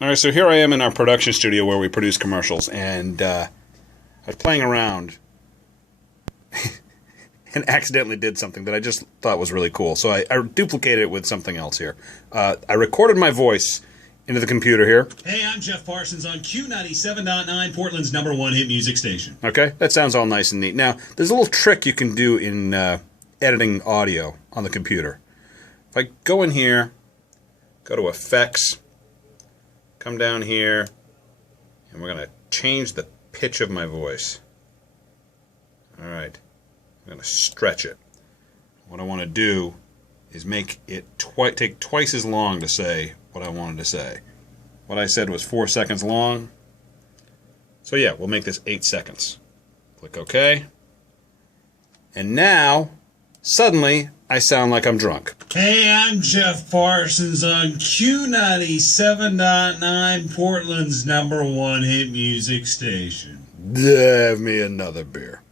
All right, so here I am in our production studio where we produce commercials, and I was playing around and accidentally did something that I just thought was really cool. So I duplicated it with something else here. I recorded my voice into the computer here. Hey, I'm Jeff Parsons on Q97.9, Portland's #1 hit music station. Okay, that sounds all nice and neat. Now, there's a little trick you can do in editing audio on the computer. If I go in here, go to Effects, come down here, and we're going to change the pitch of my voice. All right, I'm going to stretch it. What I want to do is make it take twice as long to say what I wanted to say. What I said was 4 seconds long. So yeah, we'll make this 8 seconds. Click OK. And now, suddenly, I sound like I'm drunk. Hey, I'm Jeff Parsons on Q97.9, Portland's #1 hit music station. Give me another beer.